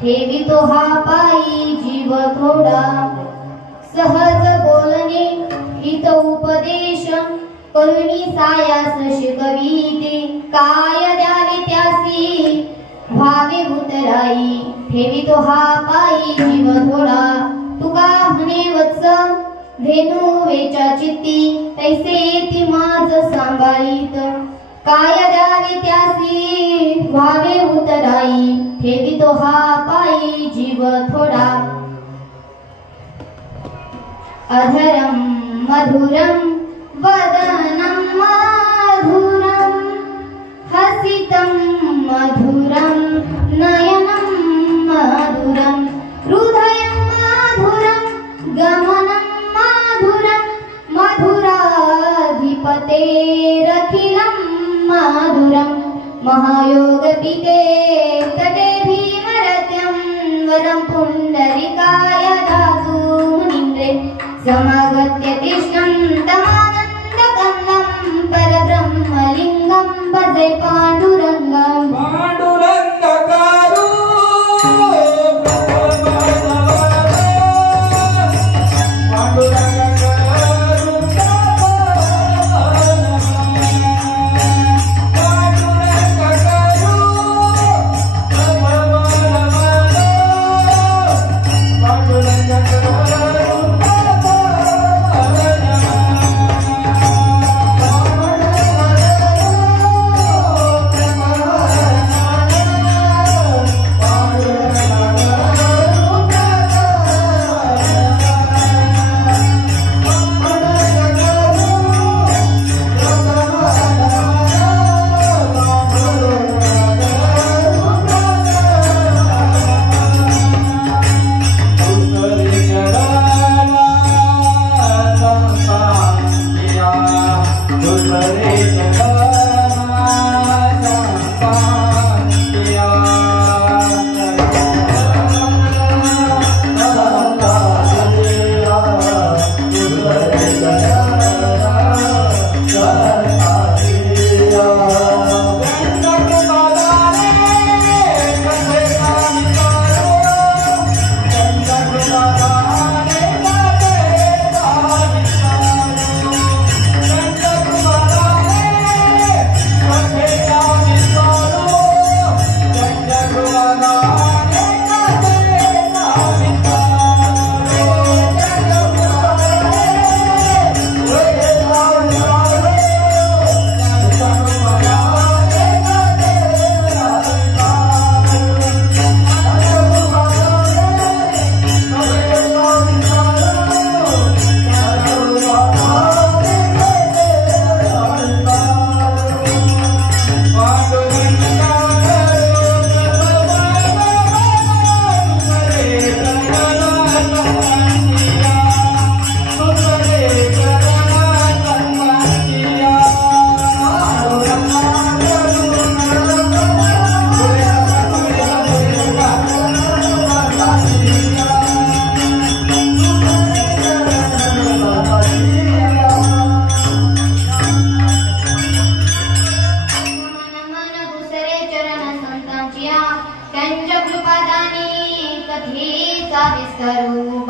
ठेवितो हा पायी जीव थोडा सहज बोलणे हित उपदेश करुणी सायास शिकविते काय द्यावे त्यासी व्हावे उतराई ठेवितो हा पायी जीव थोडा तुका म्हणे वत्स धेनु वेचा चित्ती तैसे ती माझ सांभाळीत काय द्यावे त्यासी व्हावे उतराई ठेवितो हा पायी जीव थोडा अधरम मधुरम वदनं मधुरं हसितं मधुरं नयनं मधुरं हृदयं मधुरं गमनं मधुरं मधुराधिपतेरखिलं मधुरं महायोगपीठे तटे भीमरत्यं वरं पुण्डरीकाय दातु मुनीन्द्रे समागत्य कृष्णं तमानन्दकन्दं परब्रह्मलिङ्गं भजे पाण्डुरङ्गं पाण्डुरङ्गकारो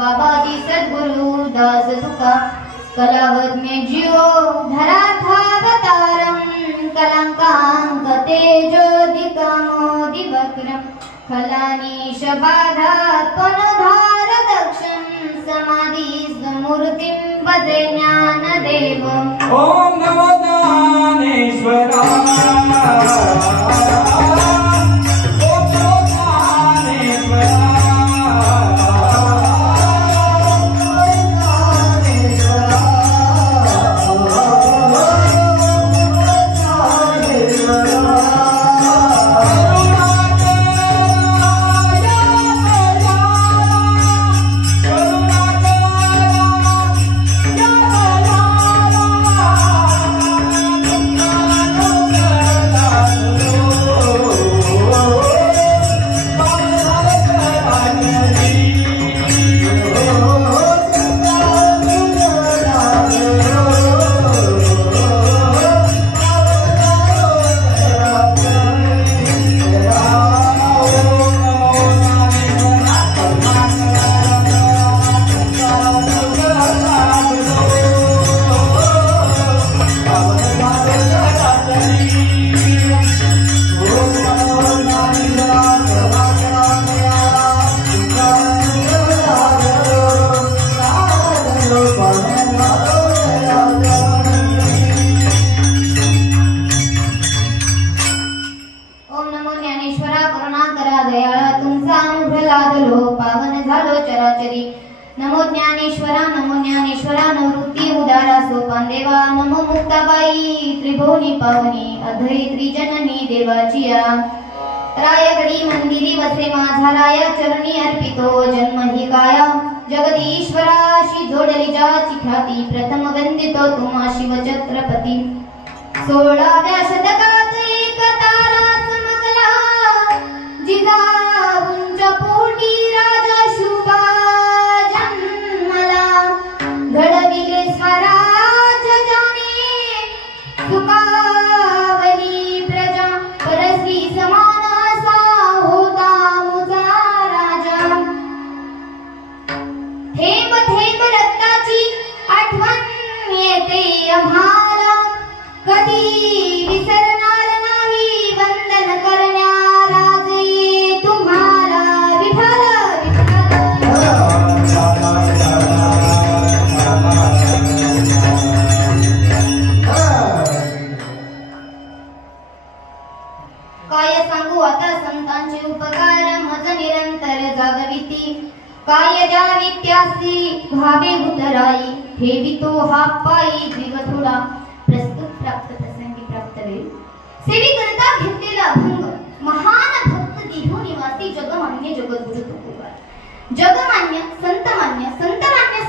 बाबाजी सद्गुरु दास तुका कलावज्ञ जिओ धराधावतारं कलंकांक तेजोदिकामोदिवक्रं फलानीश बाधात्मनुधार दक्षं समाधि मूर्तिं भजे ज्ञानदेवम् ओम नमो ज्ञानेश्वराय लादलो पावन झालो चराचरी नमो ज्ञानेश्वरा नवृत्ती उदारा सोपान देवा नमो मुक्ताबाई त्रिभुवनी पावनी अधरित्री जननी देवाचिया रायगडी मंदिरी वसे माझा राया चरणी अर्पितो जन्म ही काया जगदीश्वराशी जोडली जाची ख्याती प्रथम वंदितो तुम्हा शिव छत्रपती 16व्या शतकात एक तारा चमकला जिजाऊंच्या पोटी राजा शुभा जन्मला घडविले स्वराज्य जाणे सुखावली प्रजा परस्त्री समान असा होता मुजा राजा थेंब थेंब रक्ताची आठवण येते आम्हाला कधी विसरणार नाही वंदन करण्याला जे तुम्हाला विठ्ठल काय सांगू आता संतांचे उपकार मज निरंतर जागविती काय द्यावी त्यासी भावे उतराई ठेवितो हा पायी जीव थोडा प्रस्तुत प्राप्त प्रसंगी प्राप्त वेळ सेवी करता घेतलेला अभंग महान भक्त देहो निवासी जगमान्य जगद्गुरु तुकोबार जगमान्य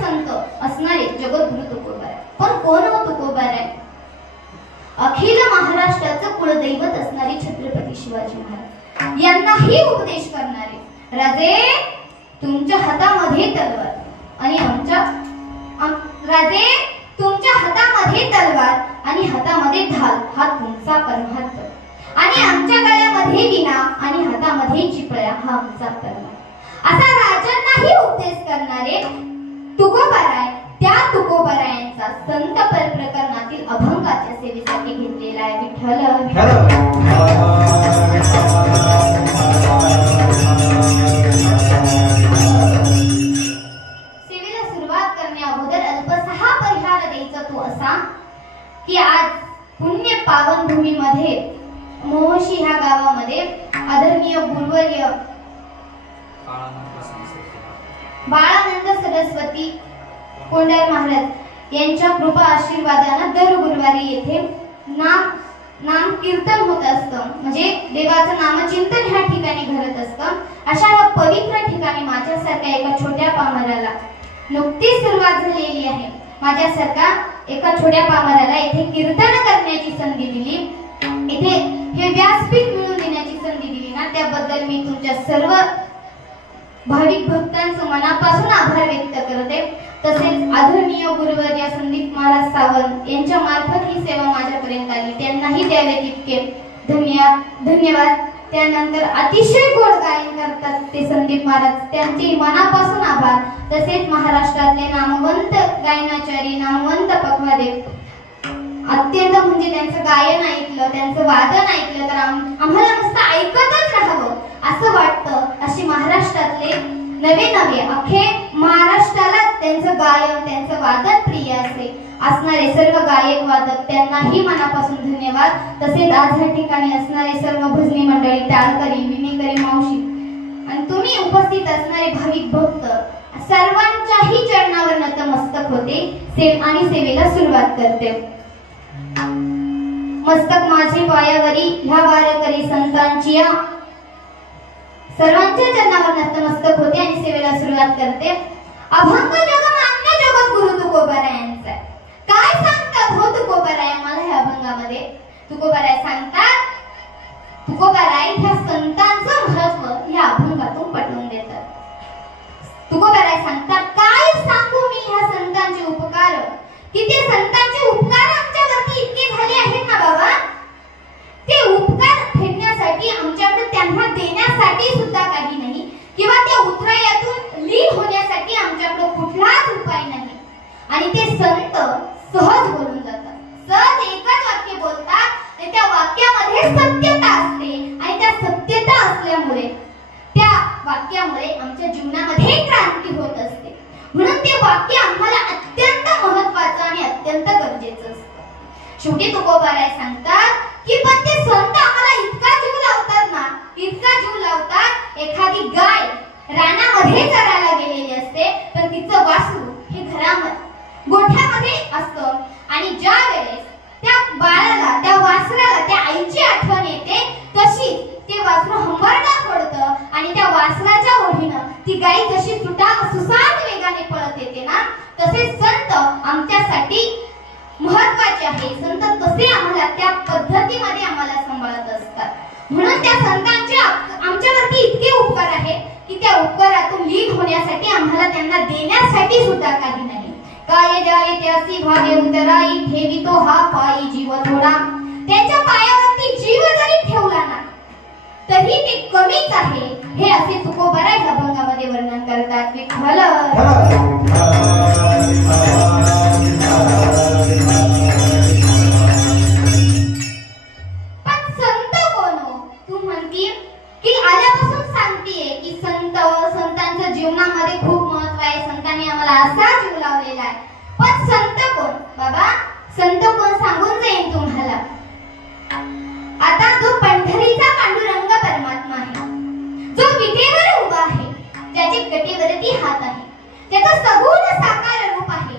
संत असणारे जगद्गुरु तुकोबार पण कोण हो तुकोबार आहे अखिल महाराष्ट्राचं कुलदैवत असणारे छत्रपती शिवाजी महाराज यांनाही उपदेश करणारे राजे तुमच्या हातामध्ये तलवार आणि राजे तुमच्या हातामध्ये तलवार आणि हातामध्ये ढाल हा तुमचा परमार्थ आणि आमच्या गळ्यामध्ये विणा आणि हातामध्ये चिपळ्या हा आमचा परमार्थ असा राजांनाही उपदेश करणारे तुकोबाराय त्या तुकोबारायांचा संत प्रकरणातील अभंगाच्या सेवेसाठी घेतलेला आहे विठ्ठल की आज पुण्य पावन भूमीमध्ये मोहशी ह्या गावामध्ये आदरणीय गुरुवर्य बाळानंद सरस्वती कोंढार महाराज यांच्या कृपा आशीर्वादाने दर गुरुवारी येथे नाम कीर्तन होत असतं म्हणजे देवाचं नामचिंतन ह्या ठिकाणी घडत असतं अशा या पवित्र ठिकाणी माझ्यासारख्या एका छोट्या पामराला नुकतीच सुरुवात झालेली आहे माझ्यासारखा एका छोट्या पामराला इथे कीर्तन करण्याची संधी दिली इथे हे व्यासपीठ मिळवून देण्याची संधी दिली ना त्याबद्दल मी तुमच्या सर्व भाविक भक्तांचं मनापासून आभार व्यक्त करते तसेच आदरणीय गुरुवर्य संदीप महाराज सावंत यांच्या मार्फत ही सेवा माझ्यापर्यंत आली त्यांनाही द्यावे तितके धन्यवाद त्यानंतर अतिशय गोड गायन करतात ते संदीप महाराज त्यांचे मनापासून आभार तसेच महाराष्ट्रातले नामवंत गायनाचारी नामवंत पखवादे अत्यंत म्हणजे त्यांचं गायन ऐकलं त्यांचं वादन ऐकलं तर आम्हाला नुसतं ऐकतच राहावं असं वाटतं अशी महाराष्ट्रातले नवे अख्खे महाराष्ट्राला त्यांचं गायन त्यांचं वादन प्रिय असणारे सर्व गायक वादक त्यांनाही मनापासून धन्यवाद तसेच आज या ठिकाणी असणारे सर्व भजनी मंडळी टाळकरी विनेकरी मावशी आणि तुम्ही उपस्थित असणारे भाविक भक्त सर्वांच्याही चरणावर नतमस्तक होते आणि सेवेला सुरुवात करते मस्तक माझे पायावरी ह्या वारकरी संतांची सर्वांच्या चरणावर नतमस्तक होते आणि सेवेला सुरुवात करते अभंग जगमान्य जगद्गुरु तुकोबारायांचा काय सांगतात हो तुकोबाराय मला ह्या अभंगामध्ये तुकोबाराय सांगतात तुकोबाराय ह्या संतांचं महत्व ह्या अभंगातून पटवून देतात तुकोबाराय सांगतात काय सांगू मी ह्या संतांचे उपकार की ते संतांचे उपकार आमच्यावरती इतके झाले आहेत ना बाबा ते उपकार फेडण्यासाठी आमच्याकडे त्यांना देण्यासाठी सुद्धा काही नाही किंवा त्या उतरायातून लीन होण्यासाठी आमच्याकडे कुठलाच उपाय नाही आणि ते संत सहज बोलून जातात सहज एकच वाक्य बोलतात आणि त्या वाक्यामध्ये सत्यता असते आणि त्या सत्यता असल्यामुळे त्या वाक्यामुळे आमच्या जीवनामध्ये क्रांती होत असते म्हणून ते वाक्य आम्हाला अत्यंत महत्त्वाचं आणि अत्यंत गरजेचं असतं शेवटी तुकोबाराय सांगतात की पण ते संत आम्हाला इतका जीव लावतात ना इतका जीव लावतात एखादी गाय शेतामध्ये चरायला गेलेली असते, तर तिचं वासरू हे घरामध्ये गोठ्यामध्ये असतं. आणि ज्या वेळेस त्या बाळाला, त्या वासराला त्या आईची आठवण येते, तशी ते वासरू हंबरडा पडतं आणि त्या वासराच्या ओढीनं ती गाई जशी सुसाट वेगाने पळत येते ना, तसे संत आमच्यासाठी महत्वाचे आहे. संत तसे आम्हाला त्या पद्धतीमध्ये आम्हाला सांभाळत असतात. म्हणून त्या संतांचे आमच्यावरती इतके उपकार आहेत की त्या उपकारातून लीन होण्यासाठी आम्हाला त्यांना देण्यासाठी सुद्धा काही नाही. काय जाय त्यासी भागे उतराई, ठेवितो हा पायी जीव थोडा. त्यांच्या पायावरती जीव जरी ठेवला ना तरी ते कमीच आहे, हे असे तुकोबराय ह्या अभंगामध्ये वर्णन करतात. विठ्ठल पण संत कोण हो? तू म्हणतील की आल्यापासून सांगतेय की संतांच्या जीवनामध्ये खूप महत्व आहे, संतांनी आम्हाला असा जीव लावलेला आहे. पण संत कोण बाबा? संत कोण सांगून जाईन तुम्हाला. आता जो पंढरीचा पांडुरंग परमात्मा आहे, जो विटेवर उभा आहे, ज्याचे कटेवरती हात आहे, त्याचा सगुण साकार रूप आहे,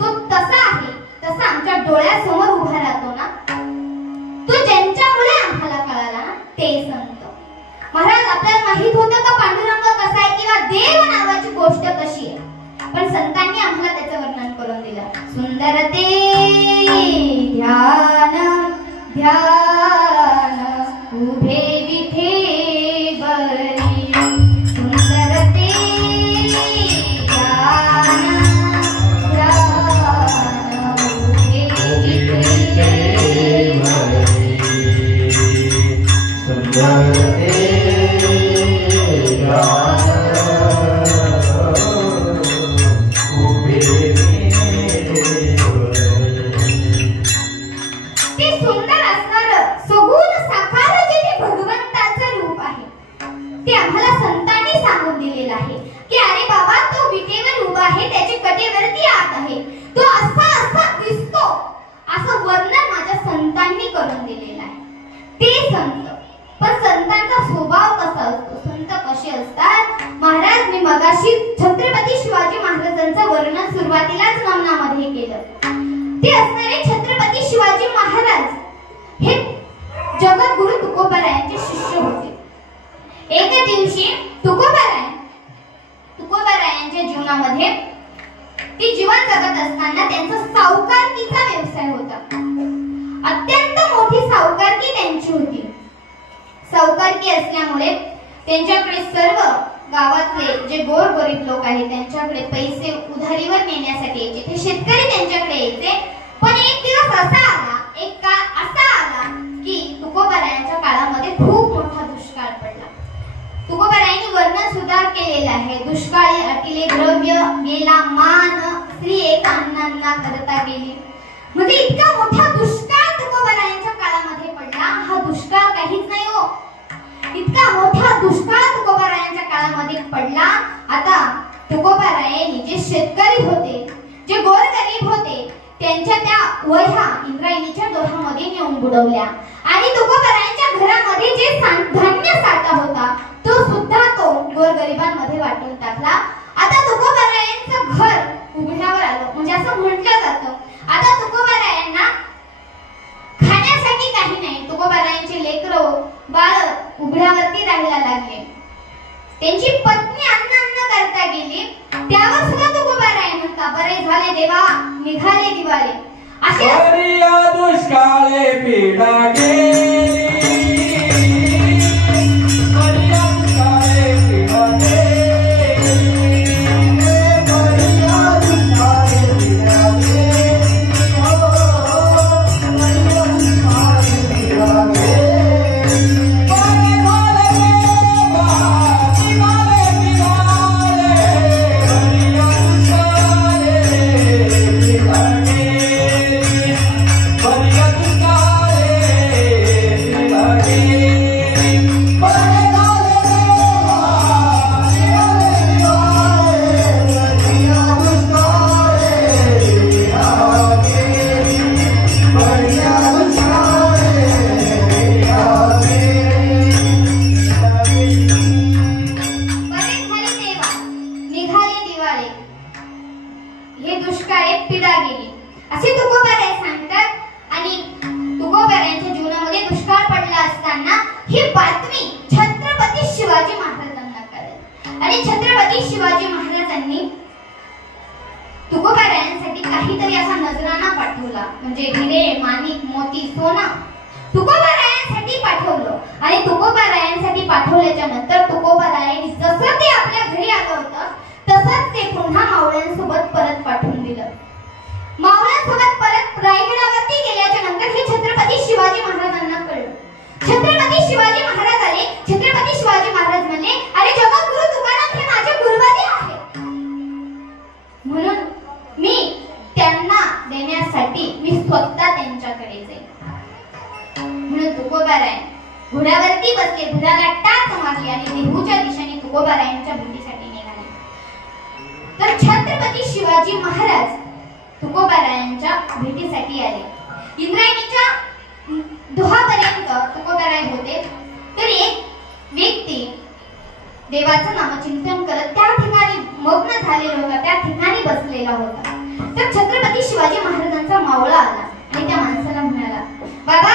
तो तसा आहे, तसा आमच्या डोळ्यासमोर उभा राहतो ना, तो ज्यांच्यामुळे आम्हाला कळाला ना, ते संत. महाराज, आपल्याला माहित होतं का पांडुरंग कसा आहे किंवा देव नावाची गोष्ट कशी आहे, पण संतांनी आम्हाला त्याचं वर्णन करून दिलं. सुंदर ते ध्यान ध्यान उभे विठे बरी, सुंदर ते ध्यान ध्यान उभे विठे बरी, सुंदर ते ध्यान उभे विठे बरी. ते सुंदर असणारं सगुण साकार जे ते भगवंताचं रूप आहे, ते आम्हाला संतांनी सांगून दिलेलं आहे की अरे बाबा, तो विटेवर उभा आहे, त्याचे कटेवरती हात आहे, तो असा दिसतो, असं वर्णन माझ्या संतांनी करून दिलेलं आहे. ते संत. पण संतांचा स्वभाव कसा असतो, संत कसे असतात? महाराज, मी मगाशी छत्रपती शिवाजी महाराजांचं वर्णन सुरुवातीलाच नमनामध्ये केलं. ते असणारे छत्रपती शिवाजी महाराज हे जगद्गुरु तुकोबरायांचे शिष्य होते. एक दिवशी तुकोबरायांच्या जीवनामध्ये ती जीवन जगत असताना त्यांचा सावकारकीचा व्यवसाय होता. अत्यंत मोठी सावकारकी त्यांची होती. सावकारकी असल्यामुळे त्यांच्याकडे सर्व गावातले जे गोरगरीब लोक आहेत त्यांच्याकडे पैसे उधारीवर नेण्यासाठी यायचे. ते शेतकरी त्यांच्याकडे यायचे. पण एक दिवस असा आला, एक काळ असा आला की तुकोबरायांच्या काळामध्ये खूप मोठा दुष्काळ पडला. तुकोबरायांनी वर्णन सुद्धा केलेलं आहे. दुष्काळी अटिले द्रव्य गेला मान, स्त्री एक अन्नांना करता गेली. म्हणजे इतका मोठा दुष्काळ तुकोबरायांच्या काळामध्ये पडला. हा दुष्काळ काहीच नाही हो, इतका मोठा दुष्काळ तुकोबरायांच्या काळामध्ये पडला. आता तुकोबरायांनी जे शेतकरी होते, जे गोरगरीब होते, त्यांच्या त्या वह्या इंद्रायणीच्या दोहामध्ये नेऊन बुडवल्या आणि तुकोबरायांच्या घरामध्ये जे धान्य साठा होता तो सुद्धा तो गोरगरिबांमध्ये वाटून टाकला. आता तुकोबरायांचं घर उघड्यावर आलं, म्हणजे असं म्हटलं जातं. आता तुकोबरायांना खाण्यासाठी काही नाही. तुकोबरायांचे लेकरं बाळ उघड्यावरती राहायला लागले. त्यांची पत्नी अन्न करता गेली. त्यावर सुद्धा तुकोबराय म्हणता, बरे झाले देवा, निघाले दिवाळे. असे दुष्काळे पीडा गेली, छत्रपती शिवाजी महाराजांनी तुकोबारायांसाठी काहीतरी असा नजराणा पाठवला, म्हणजे हिरे, माणिक, मोती, सोना तुकोबारायांसाठी पाठवलं. आणि तुकोबारायांसाठी पाठवल्याच्या नंतर तुकोबारायांनी जसं ते आपल्या घरी आलं होतं तसंच ते पुन्हा मावळ्यांसोबत परत पाठवून दिलं. मावळ्यांसोबत परत रायगडावरती गेल्याच्या नंतर हे छत्रपती शिवाजी महाराजांना कळलं. छत्रपती शिवाजी महाराज आले. छत्रपती शिवाजी महाराज म्हणले, अरे जगद्गुरु तुकाराम हे माझे गुरुवारी आहेत, म्हणून मी त्यांना देण्यासाठी मी स्वतः त्यांच्याकडे जाईन. म्हणून तुकोबाराय घोड्यावरती बसले, घोड्याला टाच मारली आणि देहूच्या दिशेने तुकोबारायांच्या भेटीसाठी निघाले. तर छत्रपती शिवाजी महाराज तुकोबारायांच्या भेटीसाठी आले. इंद्रायणीच्या दोहापर्यंत तुकोबाराय होते. तर एक व्यक्ती देवाचं नामचिंतन करत त्या ठिकाणी मग्न झालेला होता, त्या ठिकाणी बसलेला होता. तर छत्रपती शिवाजी महाराजांचा मावळा आला आणि त्या माणसाला म्हणाला, बाबा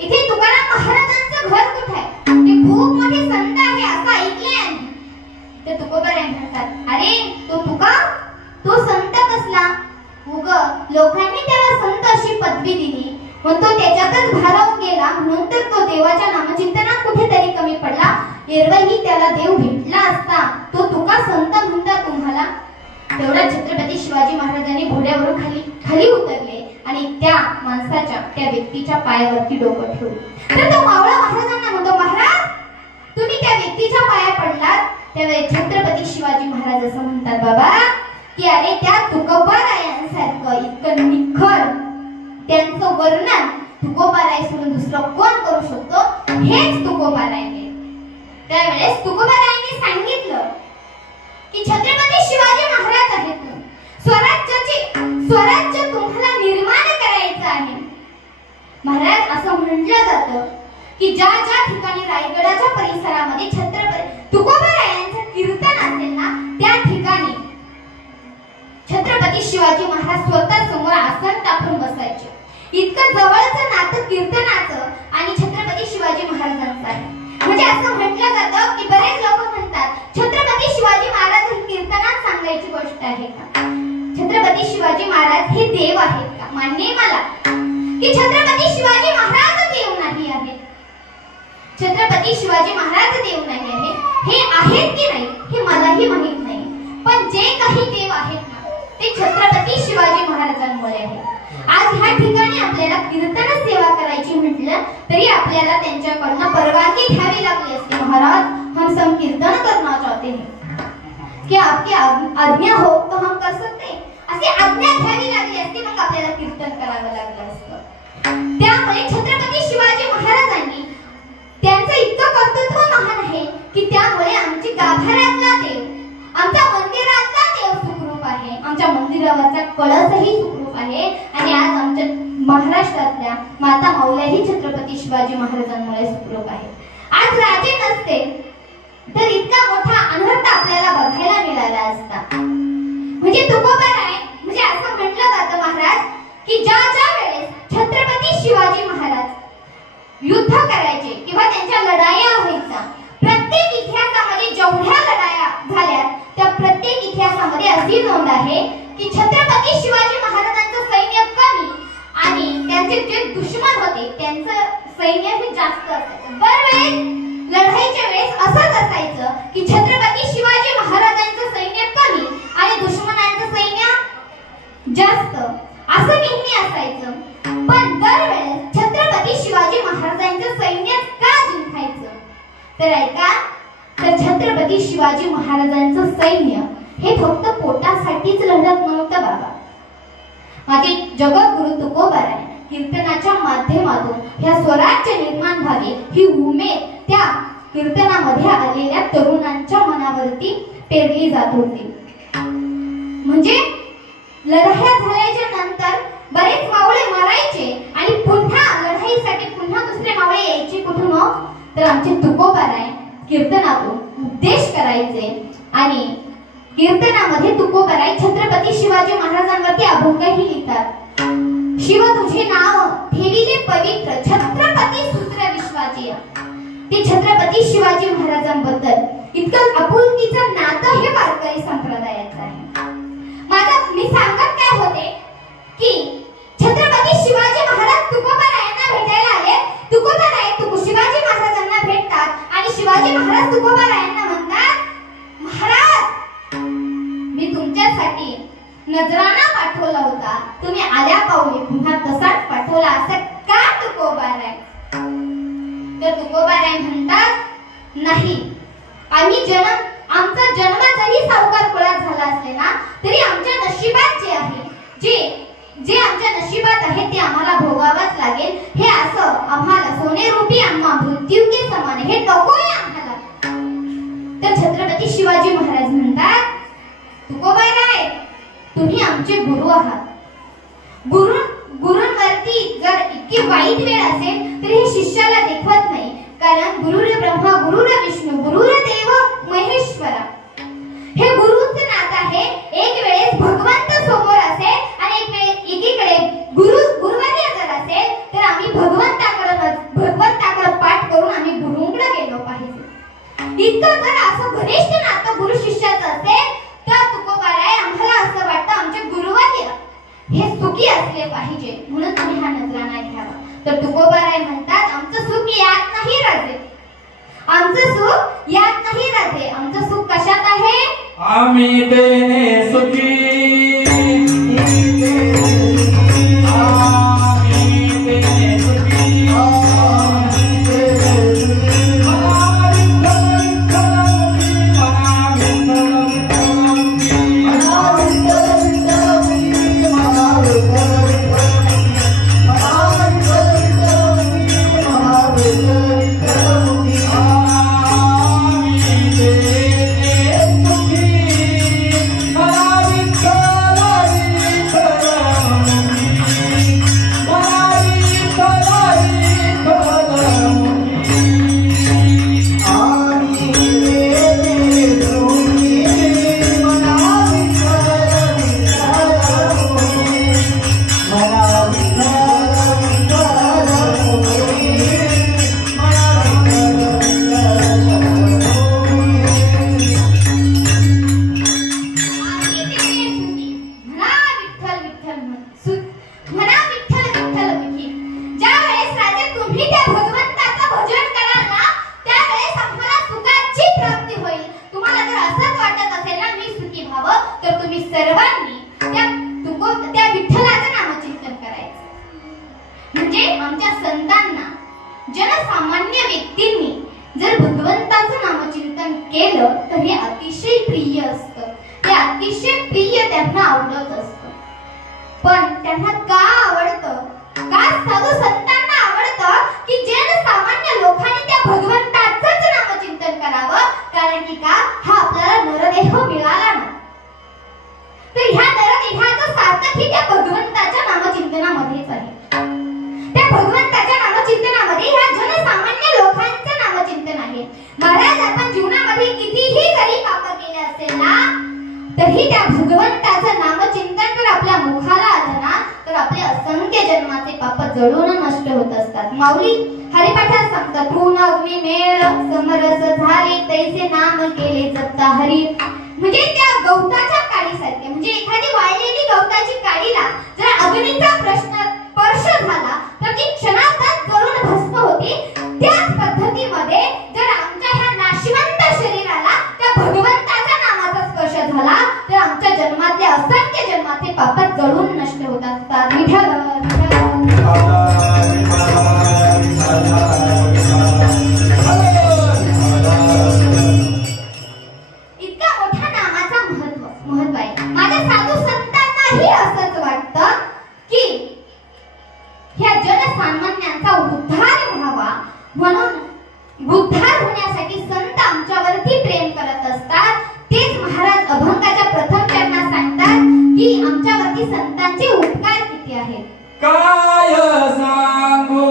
इथे तुकाराम महाराजांचं घर कुठे आहे? ते खूप मोठे संत आहे असं ऐकलंय. तर तुकोबाराय म्हणतात, अरे तो संत कसला? उग लोकांनी त्याला संत अशी पदवी दिली, पण तो त्याच्यातच भारावून गेला, म्हणून तर तो देवाच्या नामचिंतनात कुठेतरी कमी पडला. एरवही त्याला देव भेटला असता तो तुका संत म्हणता तुम्हाला. तेवढ्या छत्रपती शिवाजी महाराजांनी घोड्यावरून खाली उतरले आणि त्या माणसाच्या, त्या व्यक्तीच्या पायावरती डोकं ठेवलं. तर तो मावळा महाराजांना म्हणतो, महाराज तुम्ही त्या व्यक्तीच्या पाया पडलात. त्यावेळी छत्रपती शिवाजी महाराज असं म्हणतात, बाबा की अरे त्या तुकोबारायांसारखं इतकं निखळ त्यांचं वर्णन तुकोबाराय सोडून दुसरं कोण करू शकतो? हेच तुकोबाराय. त्यावेळेस तुकोबारायांनी सांगितलं की छत्रपती शिवाजी महाराज आहेत, स्वराज्य तुम्हाला निर्माण करायचं आहे. महाराज असं म्हटलं जातं की ज्या ज्या ठिकाणी रायगडाच्या परिसरामध्ये छत्रपती तुकोबारायांचं कीर्तन असेल ना, त्या ठिकाणी छत्रपती शिवाजी महाराज स्वतः समोर आसन टाकून बसायचे. इतकं जवळचं नातं कीर्तनाचं आणि छत्रपती शिवाजी महाराजांचं आहे. म्हणजे असं म्हटलं जातं की बरेच लोक म्हणतात छत्रपती शिवाजी महाराज ही कीर्तनात सांगायची गोष्ट आहे का? छत्रपती शिवाजी महाराज हे देव आहेत का? मान्य आहे मला की छत्रपती शिवाजी महाराज देव नाही आहेत. छत्रपती शिवाजी महाराज देव नाही आहे, हे आहेत की नाही हे मलाही माहित नाही. पण जे काही देव आहेत ना ते छत्रपती शिवाजी महाराजांमुळे आहे. आज ह्या ठिकाणी आपल्याला कीर्तन सेवा करायची म्हटलं तरी आपल्याला त्यांच्याकडून परवानगी घ्यावी लागली असते. महाराज हम संकीर्तन करना चाहते हैं, क्या आपकी आज्ञा हो तो हम कर सकते हैं, अशी आज्ञा घ्यावी लागली असते, मग आपल्याला कीर्तन करावं लागलं असतं. त्यामुळे छत्रपती शिवाजी महाराजांनी त्यांचं इतकं कर्तृत्व महान आहे की त्यामुळे आमची गाभाऱ्यातला देव, आमच्या मंदिरातला देव सुखरूप आहे, आमच्या मंदिरावरचा कळसही सुखरूप आहे. आणि आज आमच्या महाराष्ट्रातल्या माता माऊल्याही छत्रपती शिवाजी महाराजांमुळे सुखरूप आहे. आज राजे नसते तर इतका मोठा अनर्थ आपल्याला बघायला मिळाला असता. म्हणजे तुकोबाराय म्हणजे असं म्हटलं जातं महाराज की ज्या ज्या वेळेस छत्रपती शिवाजी महाराज युद्ध करायचे किंवा त्यांच्या लढाया व्हायच्या, प्रत्येक इतिहासामध्ये जेवढ्या लढाया झाल्या त्या प्रत्येक इतिहासामध्ये अशी नोंद आहे की छत्रपती शिवाजी महाराजांचं सैन्य कमी आणि त्यांचे जे दुश्मन होते त्यांचं सैन्य हे जास्त असायचं. दरवेळेस लढाईच्या वेळेस असंच असायचं की छत्रपती शिवाजी महाराजांचं सैन्य कमी आणि दुश्मनांचं सैन्य जास्त, असं नेहमी असायचं. पण दरवेळेस छत्रपती शिवाजी महाराजांचं सैन्य का जिंकायचं? तर ऐका, तर छत्रपती शिवाजी महाराजांचं सैन्य हे फक्त पोटासाठीच लढत नव्हतं बाबा. माझे जगद्गुरु तुकोबाराय कीर्तनाच्या माध्यमातून ह्या स्वराज्य निर्माण व्हावे ही उमेद त्या कीर्तनामध्ये आलेल्या तरुणांच्या मनावरती पेरली जात होती. म्हणजे लढाया झाल्याच्या नंतर बरेच मावळे मरायचे आणि पुन्हा लढाईसाठी पुन्हा दुसरे मावळे यायचे. कुठून? तर आमचे तुकोबाराय कीर्तनातून उपदेश करायचे आणि कीर्तनामध्ये तुकोबाराय छत्रपती शिवाजी महाराजांवरती अभंगही लिहितात. शिव तुझे नाव ठेविले पवित्र छत्रपती सूत्र विश्वाची. ते छत्रपती शिवाजी महाराजांबद्दल इतकं आपुलकी तिचं नातं हे वारकरी संप्रदायाचं आहे. मी सांगत काय होते की छत्रपती शिवाजी महाराज तुकोबारायांना भेटायला आले. तुकोबाराय शिवाजी महाराजांना भेटतात आणि शिवाजी महाराज तुकोबारायांना म्हणतात, महाराज मी तुमच्यासाठी नजराणा पाठवला होता, तुम्ही आल्या पावली पुन्हा तसाच पाठवला, असं का तुकोबाराय? तर तुकोबाराय म्हणतात, नाही, आमचा जन्म जरी सावकार कुळात झाला असले ना तरी आमच्या नशिबात जे आहे, जे आमच्या नशिबात आहे ते आम्हाला भोगावंच लागेल. हे असं आम्हाला सोनेरूपी आम्हा मृत्यू के समान, हे नकोय आम्हाला. तर छत्रपती शिवाजी महाराज म्हणतात, तुकोबाराय तुम्ही आमचे गुरु आहात. गुरूंवरती जर इतकी वाईट वेळ असेल तरी हे शिष्याला देखवत नाही, कारण गुरुर ब्रह्मा गुरुर विष्णू गुरुर देव महेश्वरा, हे गुरुचं नातं आहे. एक वेळेस भगवंत समोर असेल आणि एकीकडे गुरुवर्य जर असेल तर आम्ही भगवंताकडे पाठ करून आम्ही गुरुंकडे गेलो पाहिजे. इतकं जर असं घनिष्ठ नातं गुरु शिष्याचं असेल तर तुकोबाराय आम्हाला असं वाटतं आमचे गुरुवर्य हे सुखी असले पाहिजे, म्हणून तुम्ही हा नजराणा घ्यावा. तर तुकोबाराय म्हणतात, आमचं सुख यात नाही राजे, आमचं सुख यात नाही राजे, आमचं सुख कशात आहे? आम्ही देणे सुखी, जनसामान्य व्यक्तींनी जर भगवंताचं नामचिंतन केलं तर हे अतिशय प्रिय असतं, ते अतिशय प्रिय त्यांना आवडत असतं. पण त्यांना का आवडतं, का साधू संतांना आवडतं की जनसामान्य लोकांनी त्या भगवंताचंच नामचिंतन करावं? कारण की का हा आपल्याला नरदेह मिळाला ना, तर ह्या नरदेहाचं सार्थक ही त्या भगवंताच्या नामचिंतनामध्येच आहे. त्या भगवंताच्या नामचिंतनामध्ये ह्या जनसामान्य लोकांचं नामचिंतन आहे. महाराज आपण जीवनामध्ये कितीही जरी पाप केले असेल ना तरी त्या भगवंताचं नामचिंतन जर आपल्या मुखाला आलं ना तर आपले असंख्य जन्माचे पाप जळून नष्ट होत असतात. माऊली हरिपाठात सांगतात, तृण अग्नी मेळ समरस झाले तैसे नाम केले जपता हरी. म्हणजे त्या गवताच्या काडीसारखे, म्हणजे एखादी वाळलेली गवताची काडीला जर अग्नीचा स्पर्श झाला तर ती क्षणार्धात जळून भस्म होती. त्याच पद्धतीमध्ये जर आमच्या ह्या नाशवंत शरीराला त्या भगवंताच्या नामाचा स्पर्श झाला तर आमच्या जन्मातले असंख्य जन्माचे पाप जळून नष्ट होत असतात. इतका मोठा नामाचा महत्व आहे. माझ्या साधू संतांनाही असंच वाटतं की ह्या जनसामान्यांचा उद्धार व्हावा, म्हणून उद्धार होण्यासाठी संत आमच्यावरती प्रेम करत असतात. तेच महाराज अभंगाच्या प्रथम चरणात सांगतात की आमच्यावरती संतांचे उपकार किती आहेत. काय सांगू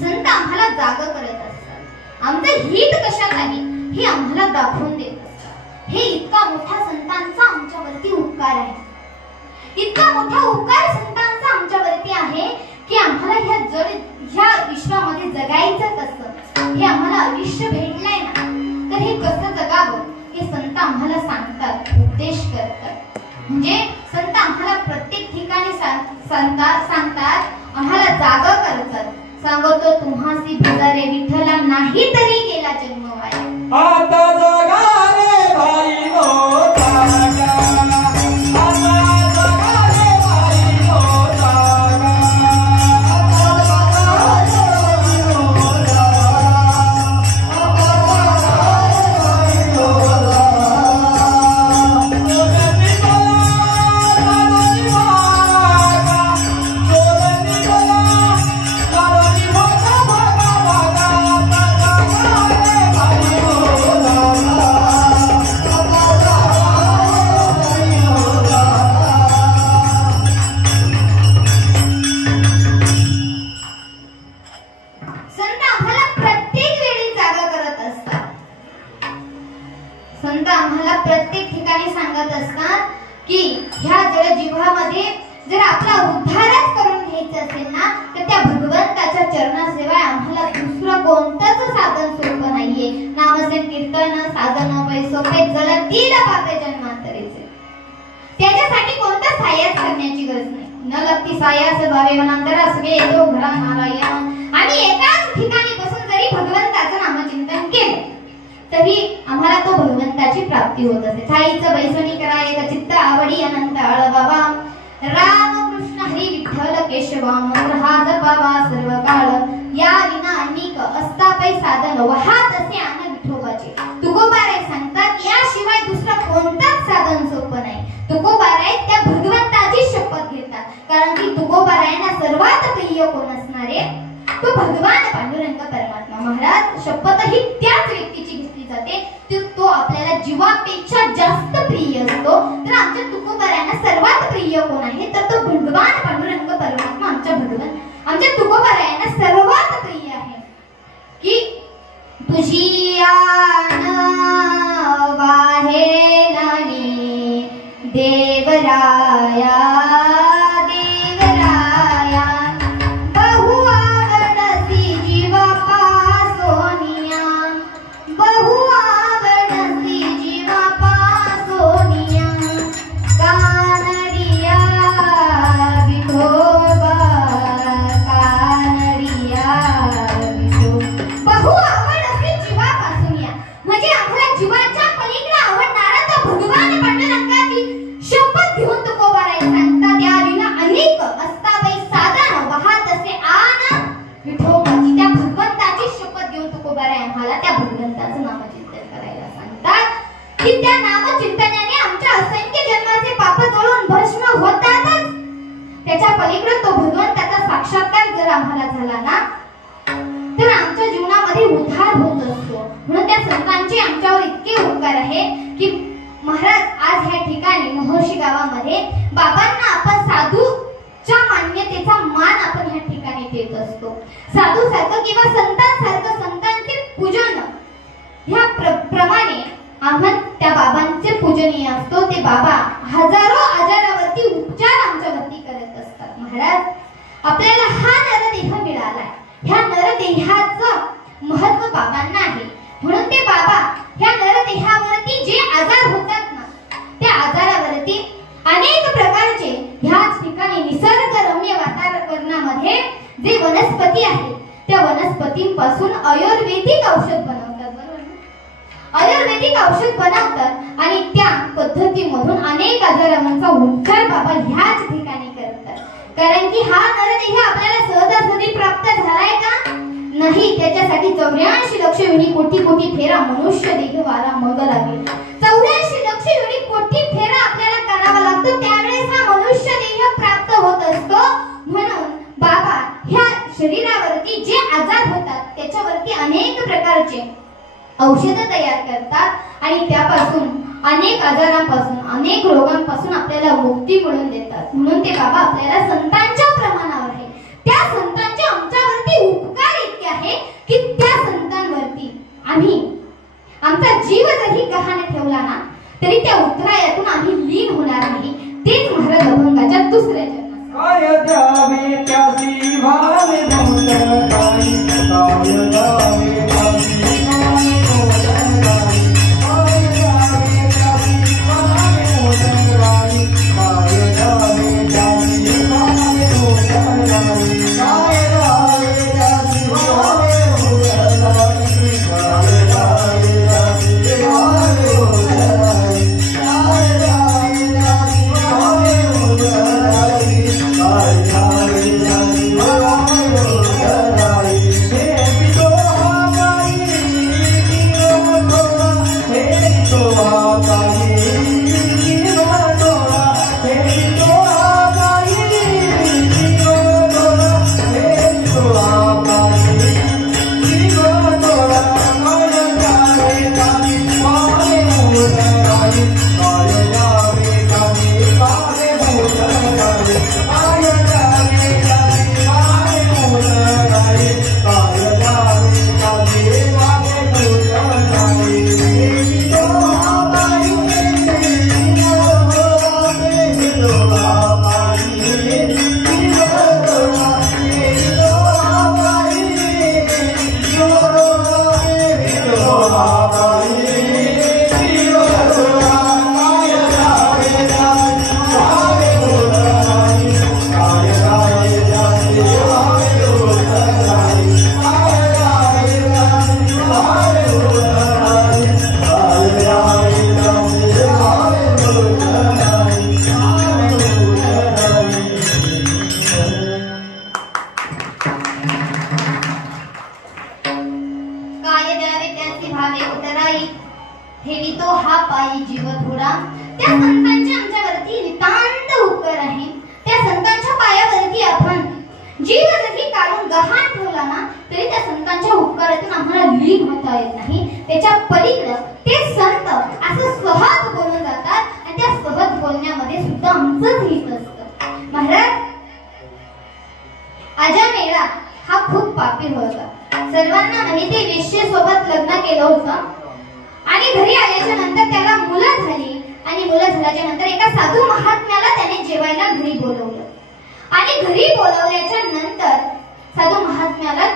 संत आम्हाला जाग करत असतात, आमचं हित कशात आहे हे आम्हाला दाखवून देत असतात. हे इतका मोठा संतांचा आमच्यावरती उपकार आहे, इतका मोठा उपकार संतांचा आमच्यावरती आहे की आम्हाला ह्या विश्वामध्ये जगायचं कसं हे आम्हाला आयुष्य भेटलंय ना, तर हे कसं जगावं हे संत आम्हाला सांगतात, उपदेश करतात. म्हणजे संत आम्हाला प्रत्येक ठिकाणी सांगतात, आम्हाला जागा करतात. सांगतो तुम्हासी भजारे विठ्ठला नाही तरी गेला जन्म वाया. आता जगा रे भाई नो जागा, आता जगा रे भाई नो जागा, आता जगा रे भाई नो जागा, आता जगा रे भाई नो जागा. संत आम्हाला प्रत्येक ठिकाणी सांगत असतात की ह्या जगजीवामध्ये जर आपला उद्धारच करून घ्यायचा असेल ना, तर त्या भगवंताच्या चरणाशिवाय आम्हाला दुसरं कोणतंच साधन सोपं नाहीये. नामसंकीर्तन साधन पैसोपे जलतीड पापे जन्मांतरीचे. त्याच्यासाठी कोणतं साह्यच करण्याची गरज नाही. न लगती साह्यास भावे मनांतरा सगळे येतो घरा नारायण. आणि एकाच ठिकाणी बसून जरी भगवंताचं नामचिंतन केलं तरी आम्हाला तो भगवंताची प्राप्ती होत असते. ठाईचं बैसणी करा एक चित्त आवडी अनंत बाबा. राम कृष्ण हरी विठ्ठल केशवा मंत्र हा जपावा सर्व काळ. या विना अनेक अस्तापै साधन वाहात असे आन विठोबाचे. तुकोबाराय सांगतात याशिवाय दुसरं कोणतंच साधन सोपं नाही. तुकोबाराय त्या भगवंताची शपथ घेतात, कारण की तुकोबारायांना सर्वात प्रिय कोण असणारे तो भगवान पांडुरंग परमात्मा. महाराज शपथ ही त्याच व्यक्तीची घेतली जाते, तो आपल्याला जीवापेक्षा जास्त प्रिय असतो. तर आमच्या तुकोबारायांना सर्वात प्रिय कोण आहे तर तो भगवान पांडुरंग परमात्मा. आमच्या तुकोबारायांना सर्वात प्रिय आहे की तुझी आन वाहेलानी देवराया त्याच्या पलीकडे तो भगवंताचा साक्षात्कार जर आम्हाला झाला ना, तर आमच्या जीवनामध्ये उद्धार होत असतो. म्हणून त्या संतांचे आमच्यावर इतके उपकार आहे की महाराज आज ह्या ठिकाणी मोहोशी गावामध्ये बाबांना आपण साधूच्या मान्यतेचा मान आपण ह्या ठिकाणी देत असतो. साधू सारखं किंवा संतांसारखं संतांचे पूजन ह्या प्रमाणे आम्ही त्या बाबांचे पूजनीय असतो. ते बाबा हजारो आजारावरती उपचार आमच्यावरती करत असतात. महाराज आपल्याला हा नरदेह मिळालाय, ह्या नरदेहाचं महत्व बाबांना आहे. म्हणून ते बाबा ह्या नरदेहावरती जे आजार होतात ना, त्या आजारावरती अनेक प्रकारचे ह्याच ठिकाणी निसर्गरम्य वातावरणामध्ये जे वनस्पती आहेत त्या वनस्पतींपासून आयुर्वेदिक औषध बनवतात. आयुर्वेदिक औषध बनवतात आणि त्या पद्धतीमधून अनेक आजारांचा उपचार बाबा ह्याच ठिकाणी करतात. कारण की हा नरदेह आपल्याला सहजासहजी प्राप्त झालाय का? नाही. त्याच्यासाठी 84 लक्ष योनी कोटी कोटी फेरा मनुष्य देह वारा मग लागेल. 84 लक्ष योनी कोटी फेरा आपल्याला करावा लागतो, त्यावेळेस हा मनुष्य देह प्राप्त होत असतो. म्हणून बाबा ह्या शरीरावरती जे आजार होतात त्याच्यावरती अनेक प्रकारचे औषध तयार करतात आणि त्यापासून अनेक आजारांपासून अनेक रोगांपासून आपल्याला मुक्ती मिळवून देतात. म्हणून ते बाबा आपल्याला संतांच्या प्रमाणावर आहे. त्या संतांचे आमच्यावरती उपकार इतके आहे की त्या संतांवरती आम्ही आमचा जीव जरी गहाण ठेवला ना तरी त्या उत्तरायातून आम्ही लीन होणार नाही. तेच महाराज अभंगाच्या दुसऱ्या चरणात काय द्यावे त्यासी भावे मोदक काही काय द्यावे त्यासी भावे मोदक काही काय द्यावे त्यासी भावे मोदक काही काय द्यावे त्यासी भावे मोदक काही काय द्यावे त्यासी भावे मोदक काही काय द्यावे त्यासी भावे मोदक काही काय द्यावे त्यासी भावे सर्वांना माहिती वेश्येसोबत लग्न केलं होतं आणि घरी आल्याच्या नंतर त्याला मुलं झाली आणि मुलं झाल्याच्या नंतर एका साधू महात्म्याला त्याने जेवायला घरी बोलवलं आणि घरी बोलवल्याच्या नंतर साधू महात्म्याला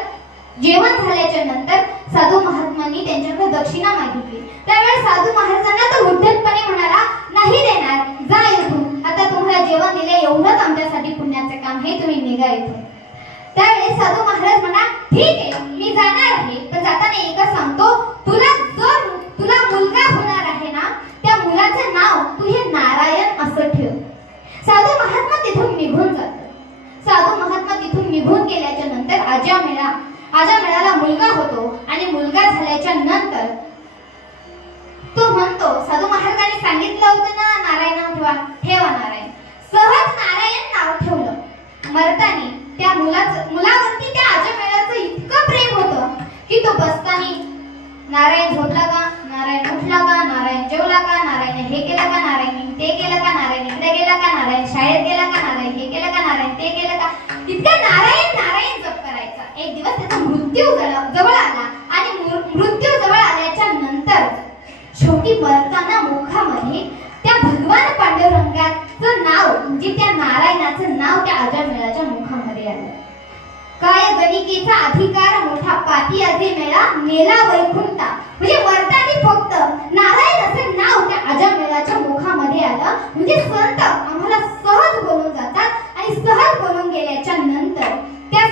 जेवण झाल्याच्या नंतर साधू महात्म्यांनी त्यांच्याकडे दक्षिणा मागितली. त्यावेळेस साधू महाराजांना तो उद्धटपणे म्हणाला, नाही देणार, जा इथून, आता तुम्हाला जेवण दिले एवढंच आमच्यासाठी पुण्याचे काम आहे, तुम्ही निघा इथून. त्यावेळेस साधू महाराज म्हणा, ठीक आहे मी जाणार आहे, पण जाताना एकच सांगतो, तुला मुलगा होणार आहे ना, त्या मुलाचं नाव तू हे नारायण असं ठेव. साधू महात्मा तिथून निघून जातात. साधू महात्मा तिथून निघून गेल्याच्या नंतर आजामेळाला मुलगा होतो आणि मुलगा झाल्याच्या नंतर तो म्हणतो, साधू महाराजांनी सांगितलं होतं ना नारायण नाव ठेवा नारायण. सहज नारायण नाव ठेवलं. मरतानी त्या मुलावरती त्या आजामेळाचं इतकं प्रेम होतं की तो बसतानी नारायण झोपला का, नारायण उठला का, नारायण जेवला का, नारायण हे केलं का, नारायण ते केलं का, नारायण इकडे गेला का, नारायण शाळेत गेला का, नारायण हे केलं का, नारायण ते केलं का, इतकं नारायण नारायण जप करायचा. एक दिवस त्याचा मृत्यू जवळ आला आणि मृत्यू जवळ आल्याच्या नंतर शेवटी मरताना मुखामध्ये त्या भगवान पांडुरंगाचं नाव म्हणजे त्या नारायणाचं नाव त्या आजामेळाच्या मुखामध्ये आलं. काय गणिकेचा अधिकार मोठा, पाठी आधी मेळा नेला वैकुंठा. म्हणजे मरताना फक्त नारायण असं नाव त्या आजामेळाच्या मुखामध्ये आलं. म्हणजे संत आम्हाला सहज बोलून जातात आणि सहज बोलून गेल्याच्या नंतर त्या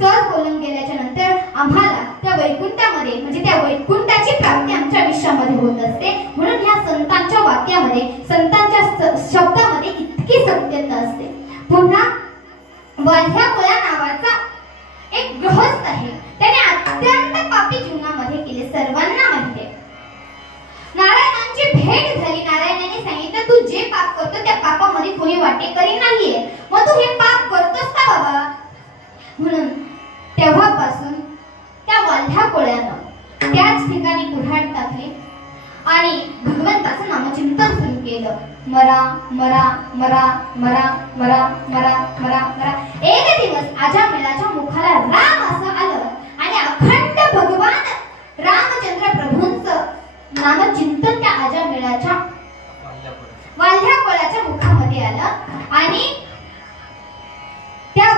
सहज बोलून गेल्याच्या नंतर आम्हाला त्या वैकुंठामध्ये म्हणजे त्या वैकुंठाची प्राप्ती आमच्या आयुष्यामध्ये होत असते. म्हणून ह्या संतांच्या वाक्यामध्ये संतांच्या शब्दामध्ये इतकी सत्यता असते. पुन्हा वाल्ह्या कोळ्या नावाचा एक गृहस्थ आहे. त्याने अत्यंत पापी जीवनामध्ये केले, सर्वांना माहिती आहे. नारायणांची भेट झाली. नारायणाने सांगितलं तू जे पाप करतो त्या पापामध्ये कोणी वाटेकरी नाहीये, मग तू हे पाप करतोस का बाबा? म्हणून तेव्हापासून त्या वाल्ह्या कोळ्यानं त्याच ठिकाणी कुऱ्हाड टाकली आणि भगवंताचं नामचिंतन सुरू केलं. मरा मरा मरा मरा मरा मरा मरा मरा. एक दिवस अजामिळाच्या मुखाला राम असं आलं आणि अखंड भगवान रामचंद्र प्रभूंचं नामचिंतन त्या अजामिळाच्या वाल्ह्या कोळ्याच्या मुखामध्ये आलं आणि त्या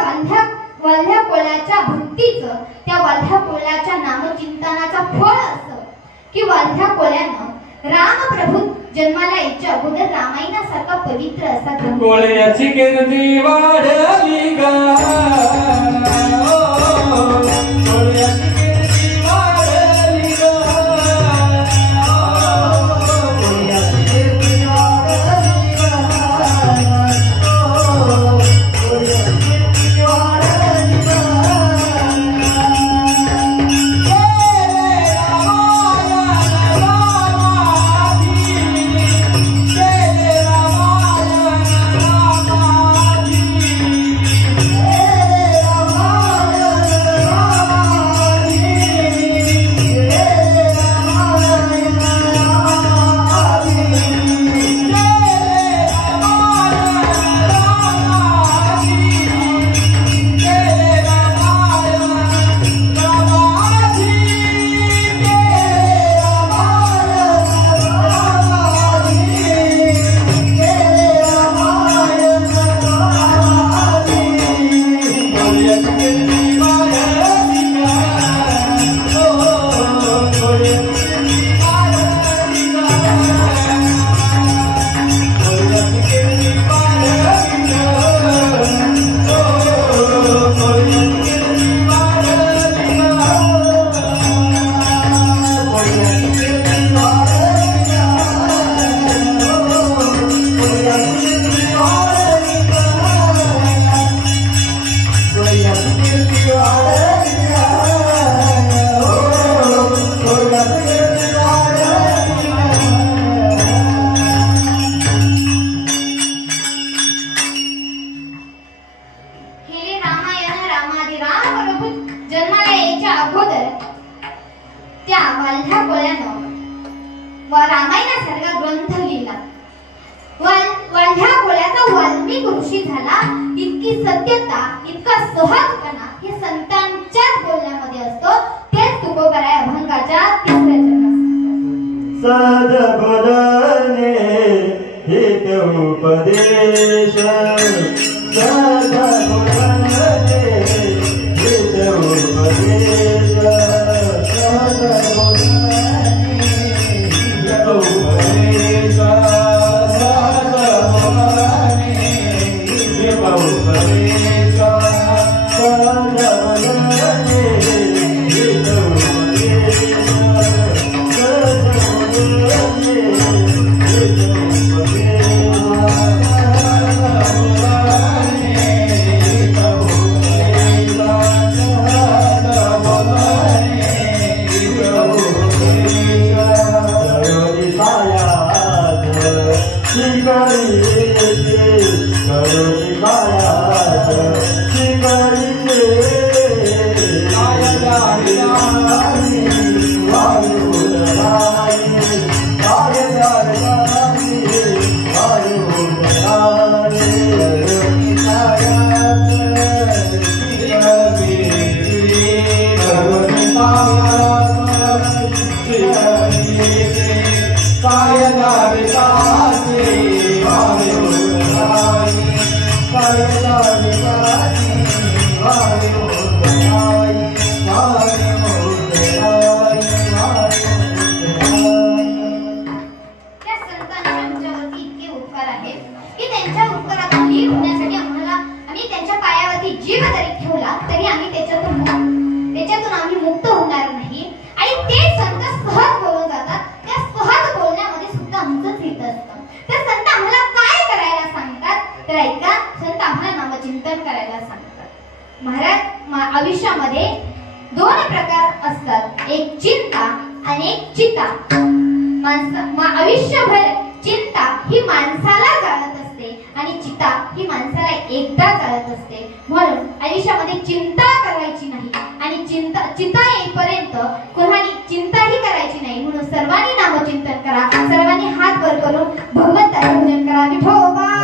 वाल्ह्या कोळ्याच्या भक्तीचं, त्या वाल्ह्या कोळ्याच्या नामचिंतनाचा फळ असं की वाल्ह्या कोळ्यानं रामप्रभू जन्माला यायच्या अगोदर रामायणासारखा पवित्र असा कोळ्याची कीर्ती वाढली गा. रामायणासारखा ग्रंथ लिहिला. वाल्ह्या कोळ्याचा वाल्मिक ऋषी झाला. इतकी सत्यता, इतका सहजपणा हे संतांच्याच बोलण्यामध्ये असतो. तेच तुकोबराय अभंगाच्या 3ऱ्या चरणात सहज बोलणे हित उपदेश. सहज बोलणे हित उपदेश. सहज बोलणे हित उपदेश. सहज बोलणे हित उपदेश. सहज बोलणे हित उपदेश. सहज बोलणे हित उपदेश. असतात, एक चिंता आणि एक चिता. आयुष्यभर चिंता ही माणसाला जाळत असते आणि चिता ही माणसाला एकदा जाळत असते. म्हणून आयुष्यामध्ये चिंता करायची नाही आणि चिता येईपर्यंत कोणाची चिंताही करायची नाही. म्हणून सर्वांनी नामचिंतन करा, सर्वांनी हात वर करून भगवंताचे भजन करा. विठोबा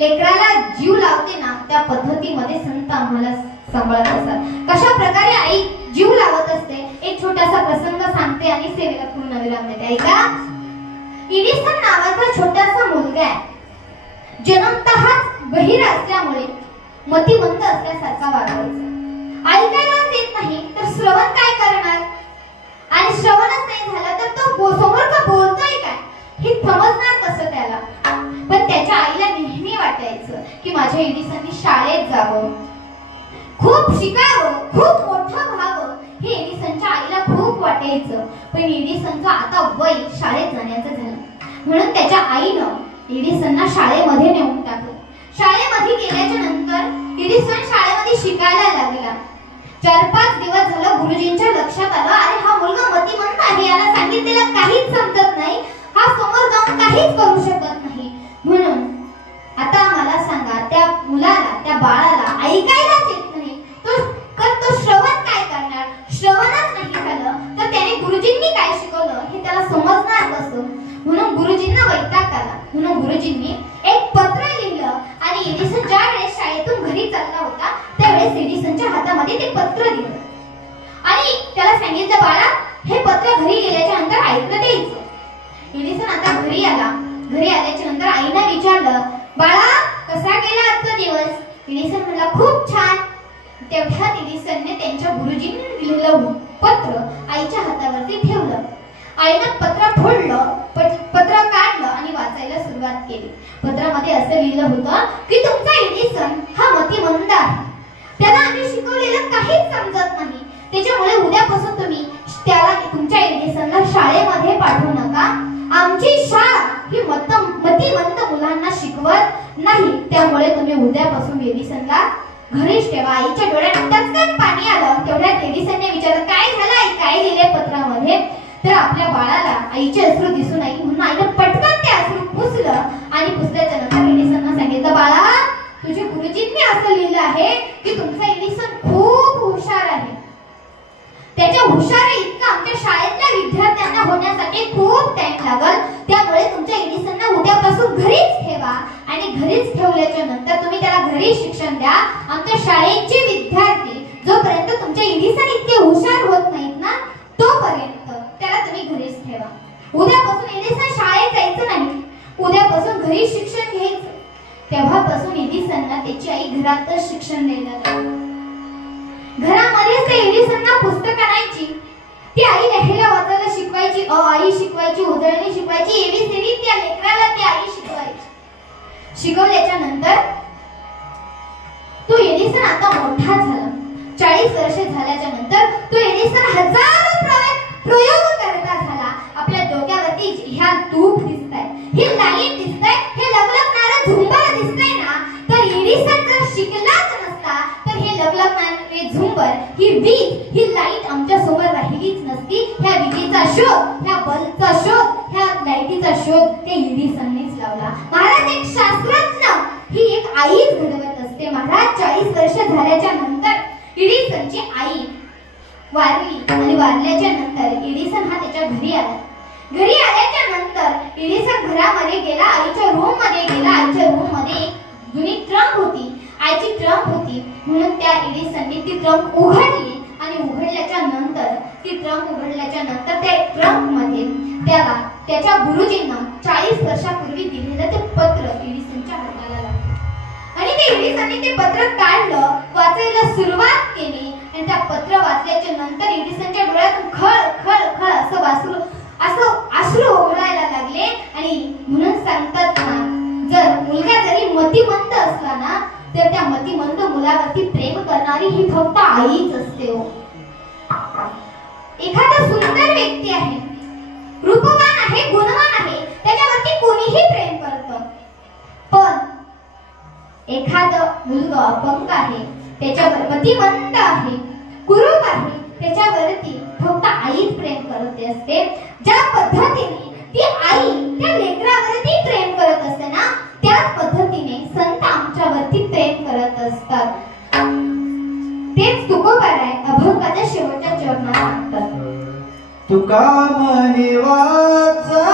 लेकराला जीव लावते ना त्या पद्धतीमध्ये संत आम्हाला सांभाळत असतात. कशा प्रकारे आई जीव लावत असते एक छोटासा प्रसंग सांगते आणि सेवेला पूर्ण विराम देते. ऐका. एडिसन नावाचा छोटासा मुलगा आहे. जन्मतःच बहिर असल्यामुळे मतिमंद असल्यासारखा वागायचा. ऐकायलाच येत नाही तर श्रवण काय करणार आणि श्रवणच नाही झालं तर तो समोरचा बोलतोय काय हे समजणार कसं त्याला. पण त्याच्या आईला नेहमी वाटायचं की माझ्या एडिसनने शाळेत जावं, खूप शिकावं, खूप मोठं व्हावं हे एडिसनच्या आईला खूप वाटायचं. पण एडिसनचं आता वय शाळेत जाण्याचं झालं म्हणून त्याच्या आईनं एडिसनला शाळेमध्ये नेऊन टाकलं. शाळेमध्ये गेल्याच्या नंतर एडिसन शाळेमध्ये शिकायला लागला. 4-5 दिवस झालं गुरुजींच्या लक्षात आलं अरे हा मुलगा मतिमंद आहे, याला सांगितलेलं काहीच समजत नाही, हा समोर जाऊन काहीच करू शकत नाही. म्हणून आता मला सांगा, त्या मुलाला, त्या बाळाला ऐकायलाच येत नाही, तो श्रवण काय करणार? श्रवणच नाही झालं तर त्याने गुरुजींनी काय शिकवलं हे त्याला समजणार कसं? म्हणून गुरुजींना वैताग आला. म्हणून गुरुजींनी एक पत्र लिहिलं आणि एडिसन ज्या वेळेस शाळेतून घरी चालला होता त्यावेळेस एडिसनच्या हातामध्ये ते पत्र दिलं आणि त्याला सांगितलं, बाळा हे पत्र घरी गेल्याच्या नंतर आईला द्यायचं. एडिसन आता घरी आला. घरी आल्याच्या नंतर आईला विचारलं, बाळा कसा गेला आजचा दिवस? एडिसन म्हणला, खूप छान. तेवढ्यात एडिसनने त्यांच्या गुरुजींनी दिलेलं पत्र आईच्या हातावरती ठेवलं. आईनं पत्र फोडलं, पत्र काढलं आणि वाचायला सुरुवात केली. पत्रामध्ये असं लिहिलं होतं की तुमचा एडिसन हा मतिमंद आहे, त्याला आम्ही शिकवलेलं काहीच समजत नाही, त्याच्यामुळे उद्यापासून तुम्ही त्याला, तुमच्या एडिसनला शाळेमध्ये पाठवू नका. आमची शाळा ही मतिमंद मुलांना शिकवत नाही, त्यामुळे तुम्ही उद्यापासून एडिसनला घरीच ठेवा. आईच्या डोळ्यात टचकन पाणी आलं. तेवढ्यात एडिसनने विचारलं, काय झालं आई, काय लिहिले पत्रामध्ये? तर आपल्या बाळाला आईचे अश्रू दिसून नाही म्हणून आईने पटकन ते अश्रू पुसलं आणि पुसल्याच्या नंतर एडिसनला सांगितलं, बाळा तुझ्या गुरुजींनी असं लिहिलं आहे की तुमचा एडिसन खूप हुशार आहे, त्याच्या हुशारी इतका आमच्या शाळेतल्या विद्यार्थ्यांना होण्यासाठी खूप टाइम लागल, त्यामुळे तुमच्या एडिसनला उद्यापासून घरीच ठेवा आणि घरीच ठेवल्याच्या नंतर तुम्ही त्याला घरी शिक्षण द्या. आमच्या शाळेचे विद्यार्थी जोपर्यंत तुमच्या एडिसन इतके हुशार होत नाहीत ना तोपर्यंत त्याला तुम्ही घरीच ठेवा. उद्यापासून एडिसन शाळेत जायचं नाही, उद्यापासून घरी शिक्षण घ्यायचं. तेव्हापासून एडिसनला त्याची आई घरातच शिक्षण द्यायला लागली. घरामध्येच एडिसनला पुस्तक आणायची, ती आई लिहायला वाचायला शिकवायची, आई शिकवायची, उजळणी शिकवायची, एबीसीडी त्या लेकराला ती आई शिकवायची. शिकवल्याच्या नंतर तो एडिसन आता मोठा झाला. 40 वर्ष झाल्याच्या नंतर तो एडिसन हजारो प्रयोग करता झाला. आपल्या डोक्यावरती ह्या तूप दिसताय, हे लाईट दिसताय, हे लगलगणारं झुंबर दिसतंय ना, तर एडिसन जर शिकलाच नसता तर हे लगलगणारे झुंबर, ही वीज, ही लाईट आमच्या समोर राहिलीच नसती. ह्या विजेचा शोध, ह्या बल्बचा शोध, ह्या लाईटीचा शोध ते एडिसननेच लावला. महाराज एक शास्त्रज्ञ ही एक आईच घडवत असते. महाराज 40 वर्ष झाल्याच्या नंतर एडिसनची आई वारली आणि वारल्याच्या नंतर एडिसन हा त्याच्या घरी आला. घरी आल्याच्या नंतर एडिसन घरामध्ये गेला, आईच्या रूम मध्ये गेला. आईच्या रूम मध्ये एक जुनी ट्रंक होती, आईची ट्रंक होती, म्हणून त्या एडिसनने ती ट्रंक उघडली आणि उघडल्याच्या नंतर त्या ट्रंक मध्ये त्याला त्याच्या गुरुजींना 40 वर्षापूर्वी दिलेलं ते पत्र एडिसनच्या हाताला लागलं आणि ते एडिसनने ते पत्र काढलं, वाचायला सुरुवात केली आणि त्या पत्र वाचल्याच्या नंतर एडिसनच्या डोळ्यातून खळ खळ खळ असं अश्रू ओघळायला लागले. आणि म्हणून सांगतात ना, जर मुलगा जरी मतिमंद असला ना तर त्या मतिमंद मुलावरती प्रेम करणारी ही फक्त आईच असते. एखादा सुंदर व्यक्ती आहे, रूपवान आहे, गुणवान आहे, त्याच्यावरती कोणीही प्रेम करतं. पण एखादा मुलगा अपंग आहे, त्याच्यावर मतिमंद आहे, कुरूप आहे, त्याच्यावरती फक्त आईच प्रेम करते असते. ज्या पद्धतीने ती आई त्या लेकरावरती प्रेम करत असते ना, त्याच पद्धतीने संत आमच्यावरती प्रेम करत असतात. तेच तुकोबाराय अभंगाच्या शेवटच्या चरणात सांगतात. तुका म्हणे वाचा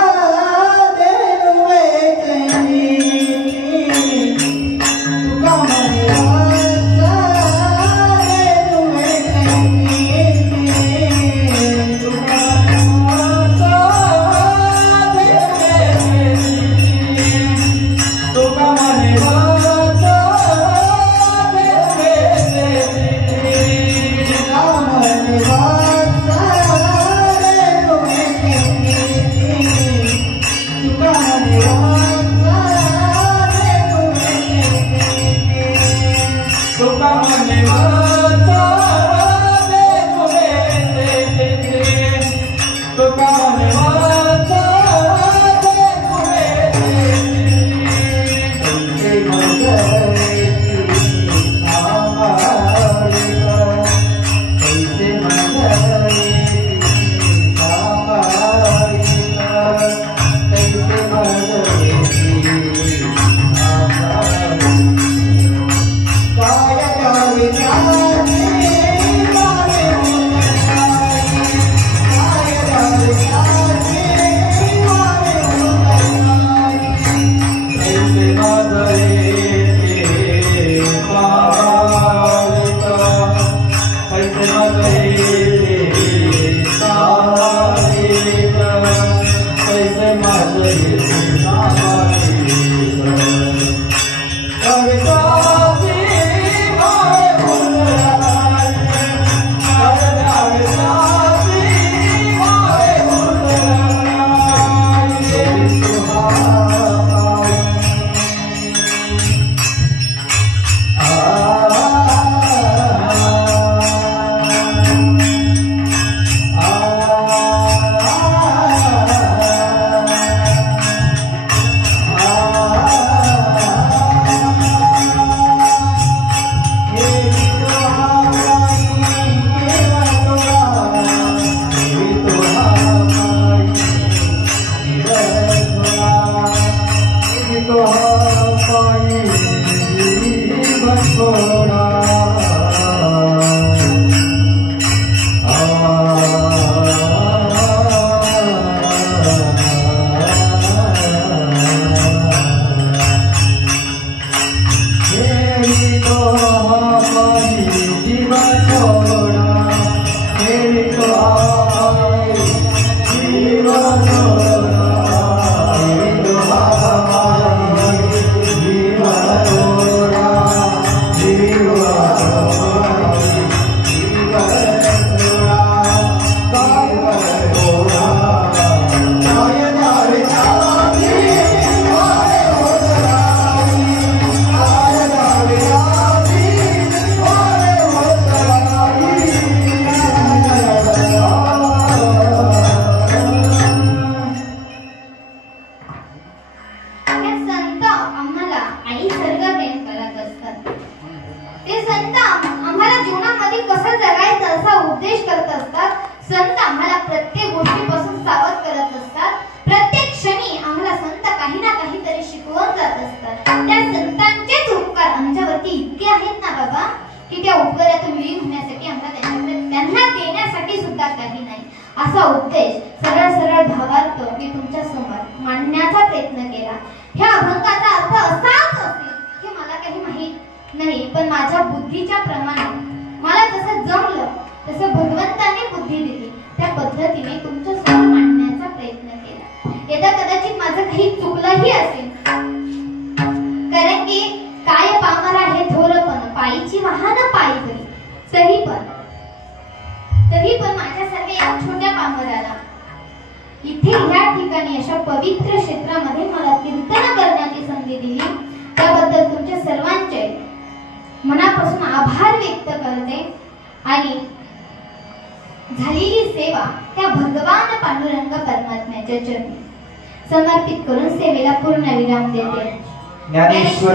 असा उद्देश सरळ सरळ भावार्थ मी तुमच्या समोर मांडण्याचा प्रयत्न केला. ह्या अभंगाचा अर्थ असाच असेल हे मला काही माहित नाही, पण माझ्या बुद्धीच्या प्रमाणे मला जसं जमलं तसं भगवंताने बुद्धी दिली त्या पद्धतीने तुमच्या समोर मांडण्याचा प्रयत्न केला. यदा कदाचित माझं काही चुकलंही असेल, कारण की काय पामरा हे थोरपण पायीची वाहन पायी करी, तरी पण माझ्यासारख्या एका छोट्या पामराला इथे ह्या ठिकाणी अशा पवित्र क्षेत्रामध्ये मला कीर्तन करण्याची संधी दिली त्याबद्दल तुमच्या सर्वांचे मनापासून आभार व्यक्त करते आणि झालेली सेवा त्या भगवान पांडुरंग परमात्म्याच्या चरणी समर्पित करून सेवेला पूर्ण विराम देते. ज्ञानेश्वर